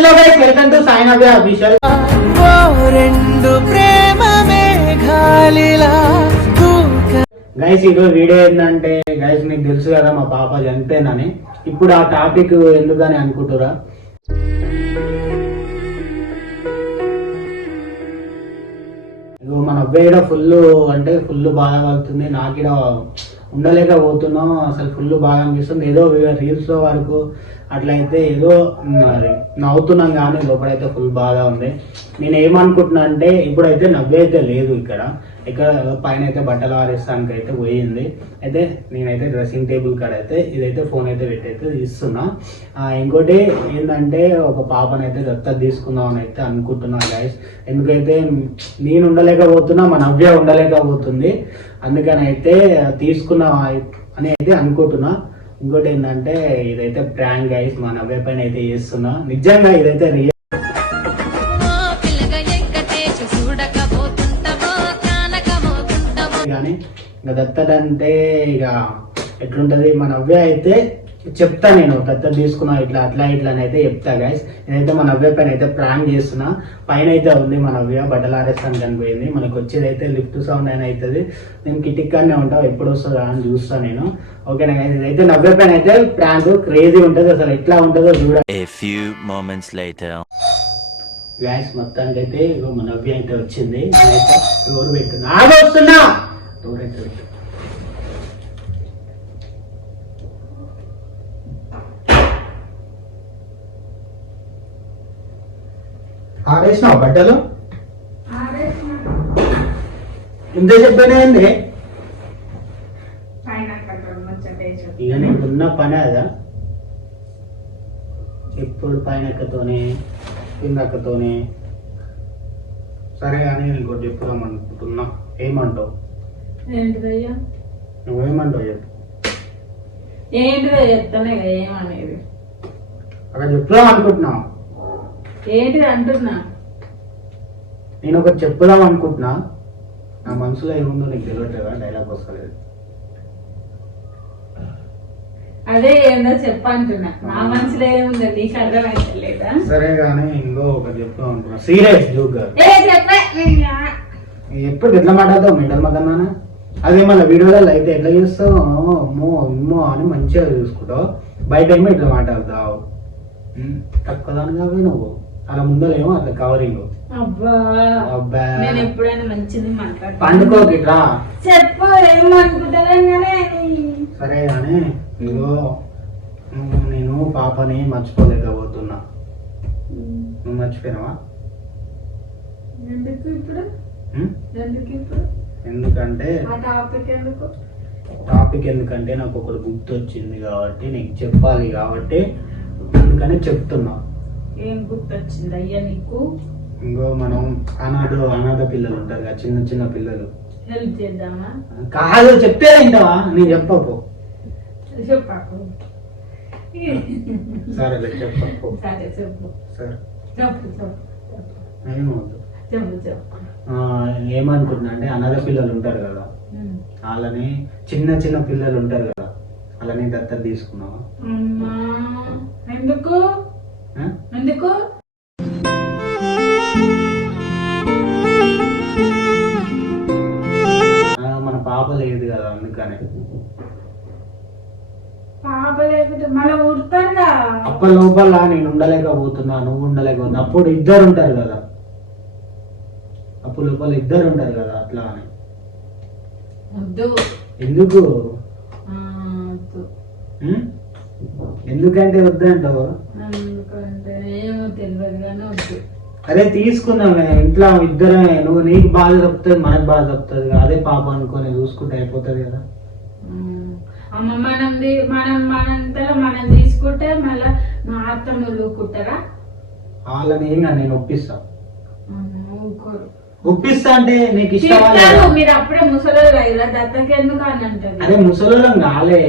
Hello guys welcome to Sai Navya official రెండు ప్రేమ మేఘాలిలా దూక గైస్ ఈరోజు వీడియో ఏంటంటే గైస్ మీకు తెలుసు కదా మా పాప చనిపోయిందని. ఇప్పుడు ఆ టాపిక్ ఎందుకని అనుకుంటురా? మన అబ్బాయి ఫుల్ అంటే ఫుల్ బాగా కలుగుతుంది నాకు ఉండలేకపోతున్నాం. అసలు ఫుల్ బాగా అనిపిస్తుంది. ఏదో రీల్స్లో వరకు అట్లయితే ఏదో మరి నవ్వుతున్నాం కానీ లోపలైతే ఫుల్ బాగా ఉంది. నేను ఏమనుకుంటున్నా అంటే ఇప్పుడైతే నవ్వు అయితే లేదు ఇక్కడ. ఇక్కడ పైన అయితే బట్టలు ఆరేస్తానికి అయితే పోయింది. అయితే నేనైతే డ్రెస్సింగ్ టేబుల్ కాడ అయితే ఇదైతే ఫోన్ అయితే పెట్టయితే ఇస్తున్నా ఇంకోటి ఏంటంటే ఒక పాపనైతే దత్తత తీసుకుందాం అని అయితే అనుకుంటున్నా గైస్ ఎందుకైతే నేను ఉండలేకపోతున్నా మా నవ్య ఉండలేకపోతుంది. అందుకని అయితే తీసుకున్నా అని అయితే అనుకుంటున్నా. ఇంకోటి ఏంటంటే ఇదైతే ప్రాంక్ గైస్ మా నవ్య పైన అయితే చేస్తున్నా. నిజంగా ఇదైతే రియల్ కానీ ఇంకా దత్తత అంటే ఇక ఎట్లుంటది? మా నవ్య అయితే చెప్తా నేను దత్తత తీసుకున్నా ఇట్లా అట్లా ఇట్లా అని అయితే చెప్తా గైస్ నేనైతే మా నవ్య పైన అయితే ప్రాంక్ చేస్తున్నా. పైన అయితే ఉంది మా నవ్య బట్టలు ఆరేస్తాను చనిపోయింది మనకు వచ్చేది అయితే లిఫ్ట్ సౌండ్ అయినా అవుతుంది. నేను కిటిక్కానే ఉంటా ఎప్పుడు వస్తుందా అని చూస్తా నేను. ఓకేనా గైస్ ఇదైతే నవ్య పైన అయితే ప్రాంక్ క్రేజీ ఉంటుంది. అసలు ఎట్లా ఉంటుందో చూడ. గ్యాస్ మొత్తానికి అయితే మన నవ్య అయితే వచ్చింది. డోర్ పెట్టున్నా వస్తున్నా! డోర్ ఆడేసినావు బట్టలు? ఇంత చెప్పానే ఇక నీకున్న పని అదా? ఎప్పుడు పైన ఎక్కతోనే కిందక్కతోనే. సరే అని నేను ఇంకోటి చెప్పుదాం అనుకుంటున్నా. ఏమంటావు? ఏంటిదయ్యా నువ్వేమంటావు చెప్పు. ఏంటిదో చెప్తానే కదా ఏమనేది అక్కడ చెప్పుదాం అనుకుంటున్నా ఏంటిది అంటున్నా? నేను ఒకటి చెప్పుదాం అనుకుంటున్నా. నా మనసులో ఏముందో నీకు తెలియట్లేదా? డైలాగ్ వస్తలేదు. అదే ఏందో చెప్పంటున్నా నా మనసులో ఏముందో నీకు అర్థమైతే లేదా సరే కానీ ఇంకో ఒకటి చెప్పుదాం అనుకున్నా సీరియస్ జోక్. చెప్పే. ఎప్పుడు ఎట్లా మాట్లాడతావు? మెంటల్ మదన్నానా? అదే మళ్ళీ వీడియోలో అయితే ఎట్లా చేస్తావు అమ్మో అమ్మో అని మంచిగా చూసుకుంటావు బయట ఏమో ఇట్లా మాట్లాడతావు. ఉమ్, తక్కువ దాని కాబట్టి నువ్వు. అలా ముందలేమో అట్లా కవరింగ్ నేను ఎప్పుడైనా మంచిది మాట్లాడతాను. పండుకోకి ఇట్లా. చెప్పు ఏమనుకుంటలేగానే సరే కానీ ఇదిగో. నేను పాపని మర్చిపోలేకపోతున్నా. నువ్వు మర్చిపోయినావా? ఎందుకు ఇప్పుడు? ఎందుకు ఇప్పుడు? ఎందుకంటే టాపిక్ ఎందుకు? టాపిక్ ఎందుకంటే నాకు ఒకటి గుర్తొచ్చింది కాబట్టి నీకు చెప్పాలి కాబట్టి అందుకని చెప్తున్నా. ఏం గుర్తొచ్చింది అయ్యా నీకు? ఇంకో మనం అనాథ అనాథ పిల్లలు ఉంటారు కదా చిన్న చిన్న పిల్లలు. హెల్ప్ చేద్దామా? కాదు చెప్తే వింటావా? నేను చెప్పకు. చెప్పాకు. సరే చెప్పకు. సరే చెప్పు. సరే. చెప్పు చెప్పు. ఏమవుతుంది చెప్పు చెప్పు ఏమనుకుంటున్నా అంటే అనాథ పిల్లలు ఉంటారు కదా. వాళ్ళని చిన్న చిన్న పిల్లలు ఉంటారు కదా. వాళ్ళని దత్తత తీసుకున్నావా? ఎందుకు? ఎందుకు? మన పాప లేదు కదా అందుకని. పాప లేకపోతే మళ్ళీ ఉడతారుగా అప్పటి లోపల నేను ఉండలేకపోతున్నా నువ్వు ఉండలేకపోతున్నా. అప్పుడు ఇద్దరు ఉంటారు కదా. లోపల ఇద్దరు ఉంటారు కదా అట్లా అని. వద్దు. ఎందుకు? ఆ, వద్దు. ఉం? ఎందుకంటే వద్దంటావు ఎందుకంటే ఏమో తెలియదు కానీ వద్దు. అదే తీసుకుందామే. ఇంట్లో ఇద్దరే నువ్వు నీకు బాధ తప్పుతుంది మనకు బాధ తప్పుతుంది అదే పాప అనుకొని చూసుకుంటే అయిపోతుంది కదా. ఉమ్. అమ్మ మనం మనంతలో మనం తీసుకుంటే మళ్ళా వాళ్ళని ఏం కాదు, నేను ఒప్పిస్తా. ఊరుకోరు. ఒప్పిస్తా అంటే నీకు లేదా? మీరు అప్పుడే ముసలి ఇలా దత్తకి ఎందుకు అని అంటది అదే ముసలోళ్ళం కాలే.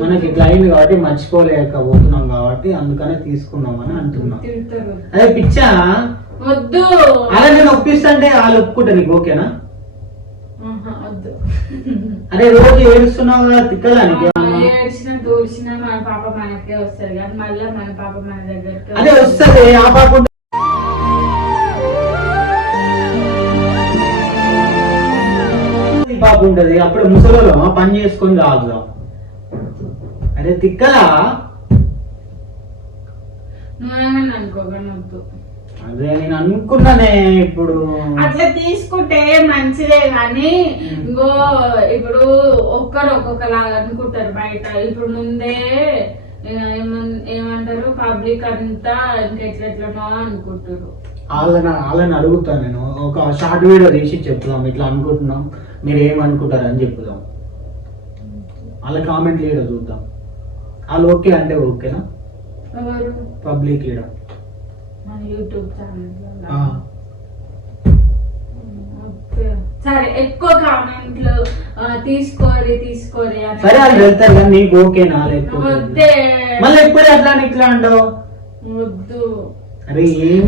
మనకి ఇట్లా అయింది కాబట్టి మర్చిపోలేకపోతున్నాం కాబట్టి అందుకనే తీసుకున్నామని అంటున్నా. తిడతారు. అదే పిచ్చా. వద్దు. అలా నేను ఒప్పిస్తా అంటే వాళ్ళు ఒప్పుకుంటా నీకు ఓకేనా? అరే రోజు ఏడుస్తున్నావు కదా ఏడ్చిన తూడ్చిన మన పాప మనకే వస్తుంది కానీ మళ్ళీ మన పాప మన దగ్గరికి అదే వస్తుంది ఆ పాప పాప ఉంటది అప్పుడు ముసలిలో పని చేసుకొని తాగుదాం. అరే తిక్కలా? అదే నేను అనుకున్నానే ఇప్పుడు. అట్లా తీసుకుంటే మంచిదే కానీ ఇంకో ఇప్పుడు ఒక్కరు ఒక్కొక్కలాగా అనుకుంటారు బయట. ఇప్పుడు ముందే ఏమంటారు? పబ్లిక్ అంతా ఇంకెట్లెట్లనో అనుకుంటారు. వాళ్ళని వాళ్ళని అడుగుతాను నేను. ఒక షార్ట్ వీడియో తీసి చెప్తాం ఇట్లా అనుకుంటున్నాం మీరు ఏమనుకుంటారు అని చెప్పుదాం వాళ్ళ కామెంట్ లీడర్ చూద్దాం. వాళ్ళు ఓకే అంటే ఓకేనా ఎవరు? పబ్లిక్ ఆ. సరే ఎక్కువ కామెంట్లు తీసుకోరి అని సరే వాళ్ళు వెళ్తారు కానీ నీకు ఓకేనా మళ్ళీ ఎప్పుడు అట్లా ఇట్లా అంటావు? వద్దు.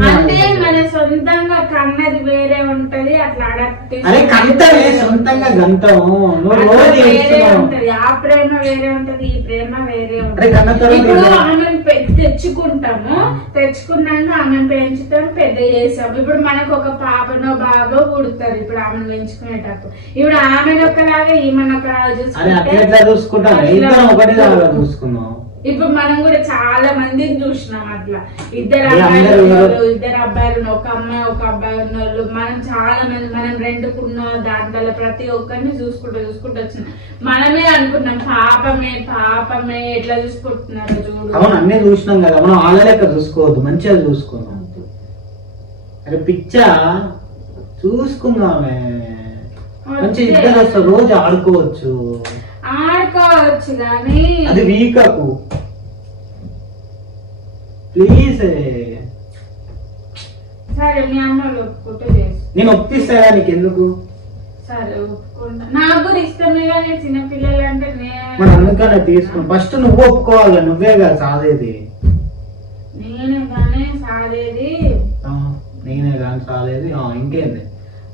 అంటే. మన సొంతంగా కన్నది వేరే ఉంటది అట్లా అడగ అరే కంతమే సొంతంగా నువ్వు రోజు చేస్తున్నావు ఉంటది. ఆ ప్రేమ వేరే ఉంటది ఈ ప్రేమ వేరే ఉంటది. ఇప్పుడు? ఆమెను తెచ్చుకుంటాము. తెచ్చుకున్నాక ఆమెను పెంచుతాం పెద్ద చేసాం ఇప్పుడు మనకు ఒక పాపనో బాబో పుడతారు ఇప్పుడు ఆమెను పెంచుకునేటప్పుడు. ఇప్పుడు ఆమెను ఒకలాగా ఈమెను ఒకలాగా చూసుకుంటే ఒకటి చూసుకుందాం. ఇప్పుడు మనం కూడా చాలా మందిని చూసినాం అట్లా. ఇద్దరు ఎవరు? ఇద్దరు అబ్బాయిలు ఒక అమ్మాయి ఒక అబ్బాయి ఉన్నోళ్ళు. మనం చాలా మంది మనం రెండుకున్న దాంట్లో ప్రతి ఒక్కరిని చూసుకుంటూ చూసుకుంటూ వచ్చినాం. మనమే అనుకున్నాం పాపమే పాపమే ఎట్లా చూసుకుంటున్నారో చూడు. అవును అన్నీ చూసినాం కదా. మనం వాళ్ళ లెక్క చూసుకోవద్దు మంచిగా చూసుకుందాం అరే పిచ్చా చూసుకుందామే. మంచి ఇద్దరు రోజు ఆడుకోవచ్చు. ఆడుకోవచ్చు కానీ అది వీకకు ప్లీజ్ సరే మీ అమ్మలు ఒప్పుకుంటే చేసు నేను ఒప్పిస్తా నీకు ఎందుకు సరే ఒప్పుకుంటా నాకు కూడా ఇష్టమే కానీ చిన్నపిల్లలు అంటే మన నేను అందుకనే తీసుకుని ఫస్ట్ నువ్వు ఒప్పుకోవాలి నువ్వే కదా సాదేది నేనే కానీ సాదేది ఆ, నేనే కానీ సాదేది ఆ, ఇంకేంది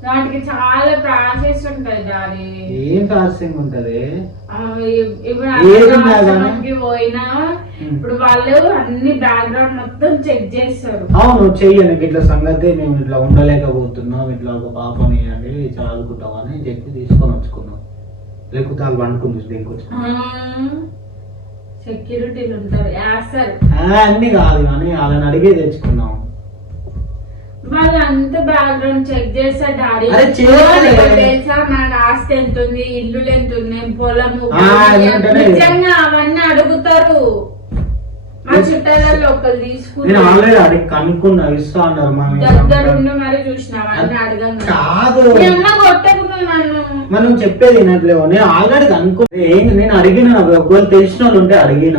వాటికి చాలా ప్రాసెస్ ఉంటాయి దాని ఏం ప్రాసెసింగ్ ఉంటది ఇప్పుడు ఏది ఉన్నా? పోయినా. ఇప్పుడు వాళ్ళు అన్ని బ్యాక్గ్రౌండ్ మొత్తం చెక్ చేస్తారు. అవును చెయ్యను. ఇట్లా సంగతి మేము ఇట్లా ఉండలేకపోతున్నాం. ఇట్లా ఒక పాపని ఇవ్వండి చదువుకుంటాం అని చెప్పి తీసుకొని వచ్చుకున్నాం. లేకపోతే వాళ్ళు వండుకుంది దీనికి సెక్యూరిటీలు ఉంటారు. వేస్తారు అన్ని కాదు కానీ వాళ్ళని అడిగే తెచ్చుకున్నాం. వాళ్ళు అంత బ్యాక్గ్రౌండ్ చెక్ చేస్తారు డాడీ. తెలుసా? మన ఆస్తి ఎంత ఉంది ఇల్లులు ఎంత ఉన్నాయి పొలము? నిజంగా అవన్నీ అడుగుతారు. నేను అడిగి కనుక్కున్నా ఇస్తా అన్నారు మా మీద. దగ్గర ఉండి మరి చూసినావు? అన్ని అడగంగా. కాదు. మనం చెప్పేది వినట్లేవు నేను ఆల్రెడీ కనుక్కున్నా ఏం నేను అడిగిన ఒకవేళ తెలిసిన వాళ్ళు ఉంటే అడిగిన.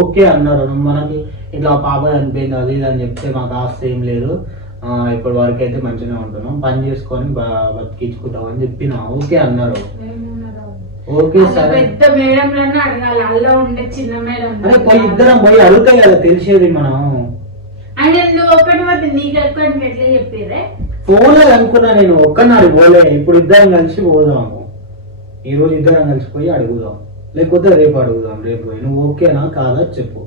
ఓకే అన్నారు మనకి ఇట్లా పాప చనిపోయింది అది ఇది అని చెప్తే మాకు ఆస్తి ఏం లేదు. ఇప్పటి వరకు అయితే మంచిగా ఉంటున్నాం. పని చేసుకొని బతికించుకుంటాం అని చెప్పిన. ఓకే అన్నారు. ఓకే సరే. పెద్ద మేడంలన్నీ అడగాలి. ఉండే చిన్న మేడం అరే పోయి ఇద్దరం పోయి అడుగుతాయి కదా తెలిసేది మనం. అంటే నువ్వు ఒక్కటి నీకు ఎట్లా చెప్పేదే? ఫోన్లో అనుకున్నా నేను ఒక్కనాడు పోలే. ఇప్పుడు ఇద్దరం కలిసి పోదాము. ఈ రోజు ఇద్దరం కలిసిపోయి అడుగుదాం. లేకపోతే రేపు అడుగుదాం రేపు పోయి. నువ్వు ఓకేనా కాదా చెప్పు.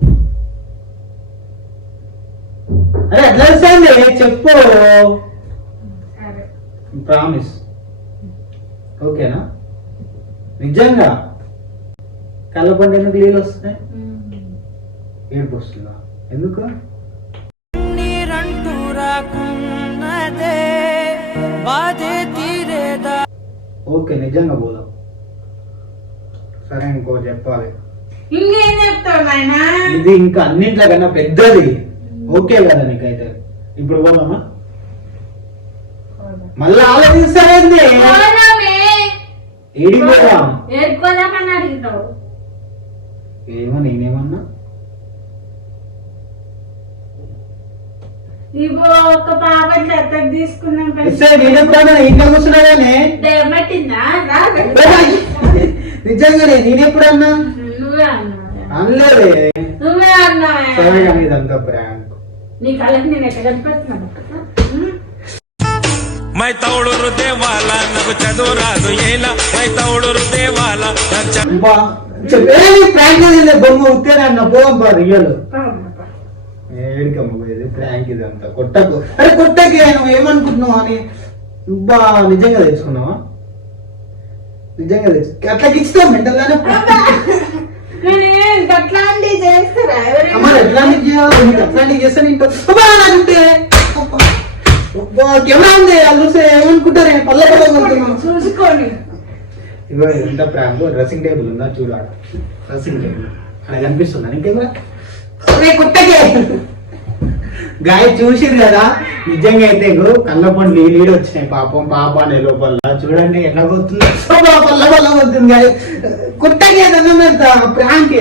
అరే ఎట్లా చెప్పు. ప్రామిస్ ఓకేనా? నిజంగా కళ్ళపండి ఎందుకు నీళ్ళు వస్తున్నాయి? ఏడుపు వస్తుందా ఎందుకు? ఓకే నిజంగా పోదాం. సరే ఇంకో చెప్పాలి. ఇంకేం చెప్తావు నాయనా? ఇది ఇంకా అన్నింట్లో కన్నా పెద్దది. ఓకే కదా నీకైతే. ఇప్పుడు పోదామా? మళ్ళీ ఆలోచిస్తానండి పోదామే. ఏడికి పోదాం ఏడుకోదామని అడుగుతావు ఏమో నేనేమన్నా? ఇగో ఒక పాప చెత్తకు తీసుకున్నాం నిజంగానే నేనెప్పుడన్నా? నువ్వే అన్నావు? అనలేదే. నువ్వే అన్నావే? సరే కానీ ఇదంతా ప్రాంక్. నీ కళ్ళకి నేను ఎక్కడ కనిపిస్తున్నాను ఉం? మై తౌడు దేవాల నాకు చదువు రాదు ఏలా? మై తౌడు దేవాల ప్రాంక్ బొమ్మ ఉత్తేనే అన్న పోగంపా రియల్. ఏడికమ్మ పోయేది? ప్రాంక్ ఇది అంతా కొట్టకు. అరే కొట్టకి నువ్వు ఏమనుకుంటున్నావు అని. బా నిజంగా తెచ్చుకున్నావా నిజంగా తెచ్చు అట్లా ఇస్తావు మెంటల్ గానే? అమ్మ ఎట్లాంటివి చేయాలి. అబ్బా కెమెరా ఉంది వాళ్ళు చూస్తే ఏమనుకుంటారు పల్లె చూసుకోండి. ఇగో ఎంత ప్రాంక్ డ్రెస్సింగ్ టేబుల్ ఉందా? చూడు డ్రెస్సింగ్ టేబుల్. అది కనిపిస్తుందా అరే కుట్టకే. గాయ చూసిరు కదా? నిజంగా అయితే కళ్ళ పండు నీళ్ళు వచ్చినాయి. పాపం పాప అనే లోపల. చూడండి ఎట్లా పోతుంది పల్ల పల్ల పోతుంది గాయ. కుట్టకే దన్నం ఎంత ప్రాంక్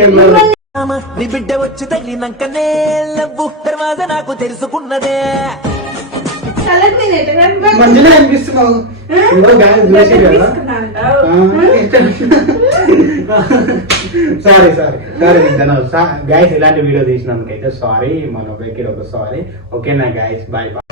నీ బిడ్డ వచ్చి తగిలినాకనే లవ్వు. తర్వాత నాకు తెలుసుకున్నదే. కలర్ నేను కనపడుతుంది? మంచిగా అనిపిస్తున్నావు సారీ సారీ సారీ గాయస్ ఇలాంటి వీడియో తీసినందుకైతే సారీ మన ఒక సారీ ఓకేనా గాయస్ బాయ్ బాయ్